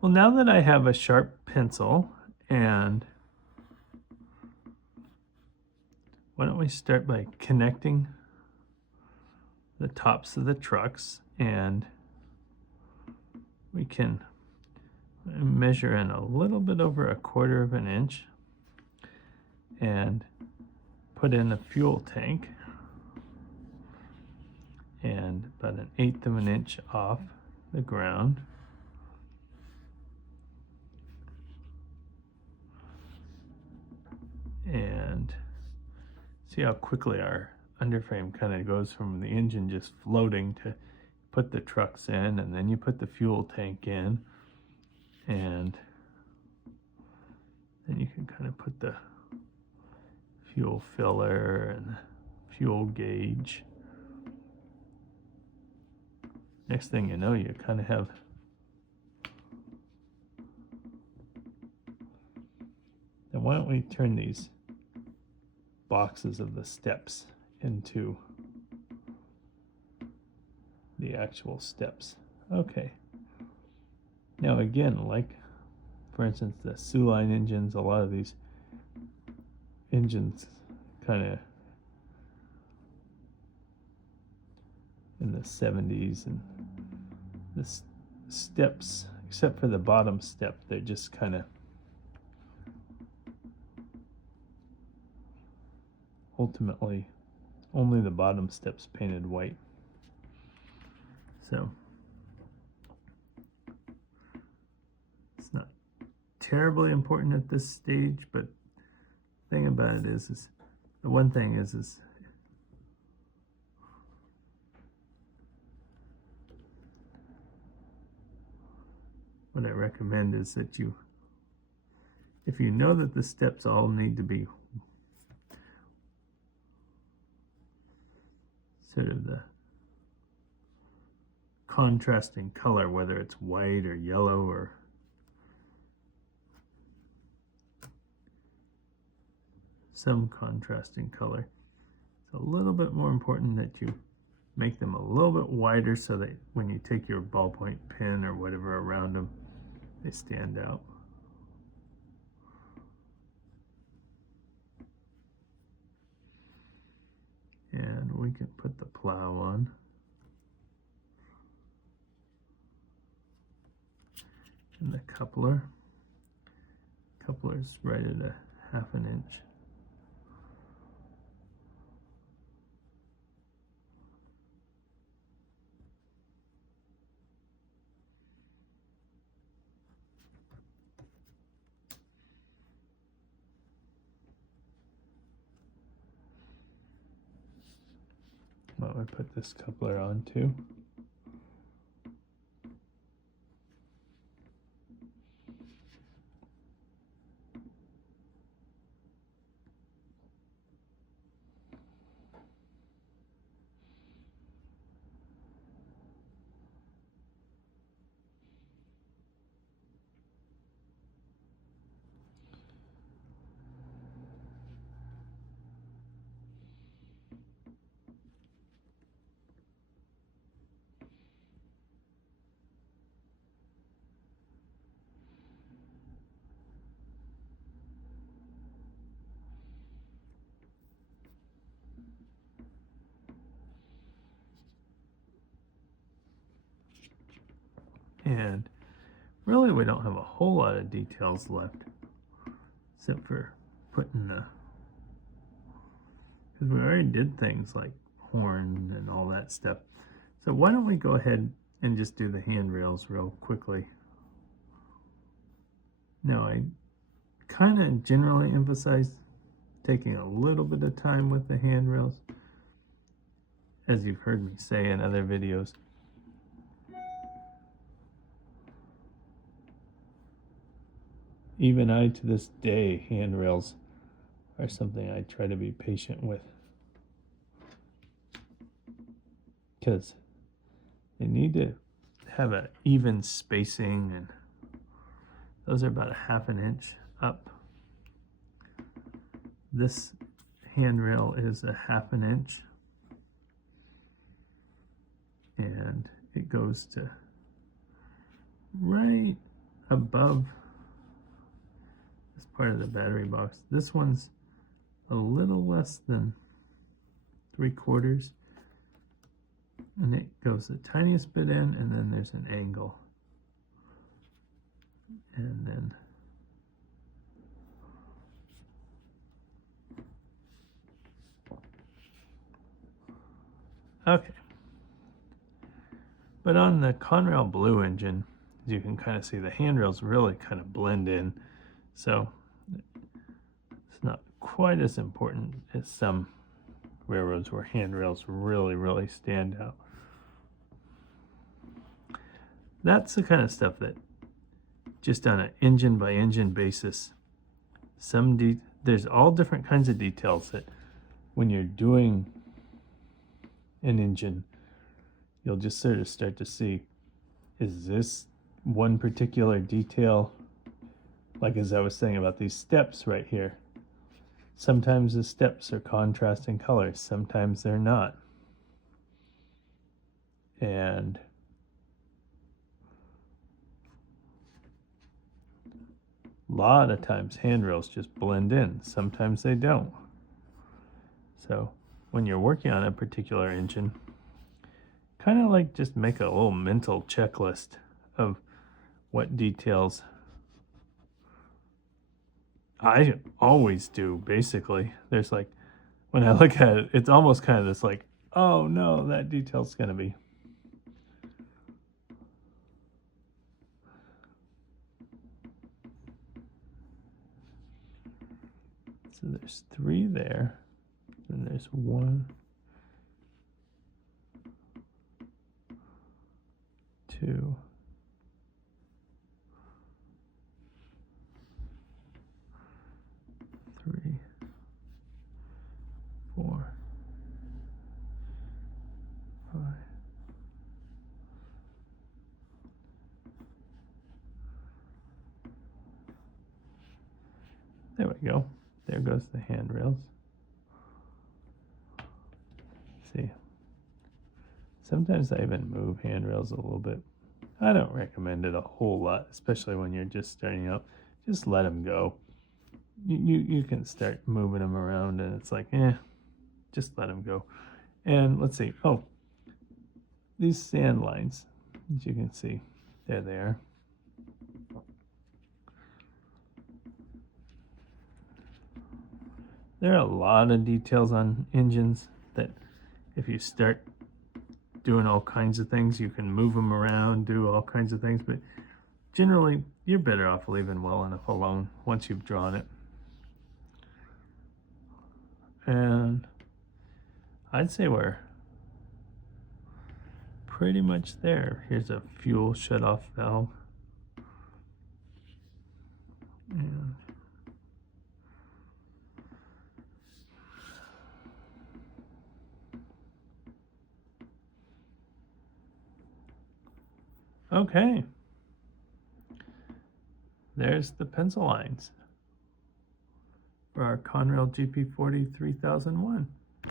Well, now that I have a sharp pencil, and why don't we start by connecting the tops of the trucks, and we can measure in a little bit over 1/4 of an inch and put in a fuel tank, and about 1/8 of an inch off the ground. And see how quickly our underframe kind of goes from the engine just floating to put the trucks in, and then you put the fuel tank in, and then you can kind of put the fuel filler and fuel gauge. Next thing you know, you kind of have then why don't we turn these boxes of the steps into the actual steps. Okay. Now again, like for instance the Sioux-line engines, a lot of these engines kind of in the 70s, and the steps, except for the bottom step, they're just kind of ultimately only the bottom step's painted white. So it's not terribly important at this stage, but the thing about it is the one thing is what I recommend is that if you know that the steps all need to be sort of the contrasting color, whether it's white or yellow or some contrasting color, it's a little bit more important that you make them a little bit wider so that when you take your ballpoint pen or whatever around them, they stand out. And we can put the plow on. And the coupler. Coupler's right at 1/2 an inch. Why don't we put this coupler on too? And really we don't have a whole lot of details left, except for putting the, because we already did things like horn and all that stuff. So why don't we go ahead and just do the handrails real quickly. Now I kind of generally emphasize taking a little bit of time with the handrails, as you've heard me say in other videos. Even I, to this day, handrails are something I try to be patient with, because they need to have an even spacing, and those are about 1/2 an inch up. This handrail is 1/2 an inch, and it goes to right above this part of the battery box. This one's a little less than 3/4, and it goes the tiniest bit in, and then there's an angle, and then okay. But on the Conrail Blue engine, as you can kind of see, the handrails really kind of blend in, so it's not quite as important as some railroads where handrails really stand out. That's the kind of stuff that just on an engine by engine basis, there's all different kinds of details that when you're doing an engine, you'll just sort of start to see, is this one particular detail, like as I was saying about these steps right here, sometimes the steps are contrasting colors, sometimes they're not. And a lot of times handrails just blend in, sometimes they don't. So when you're working on a particular engine, kind of like just make a little mental checklist of what details. I always do, basically. There's like, when I look at it, it's almost kind of this like, oh no, that detail's going to be. So there's 3 there, and there's 1, 2, 3, 4, 5. There we go. There goes the handrails. See, sometimes I even move handrails a little bit. I don't recommend it a whole lot, especially when you're just starting out. Just let them go. You can start moving them around, and it's like, just let them go. And let's see. Oh, these sand lines, as you can see, they're there. There are a lot of details on engines that if you start doing all kinds of things, you can move them around, do all kinds of things, but generally you're better off leaving well enough alone once you've drawn it. And I'd say we're pretty much there. Here's a fuel shutoff valve. And okay, there's the pencil lines for our Conrail GP40 3001.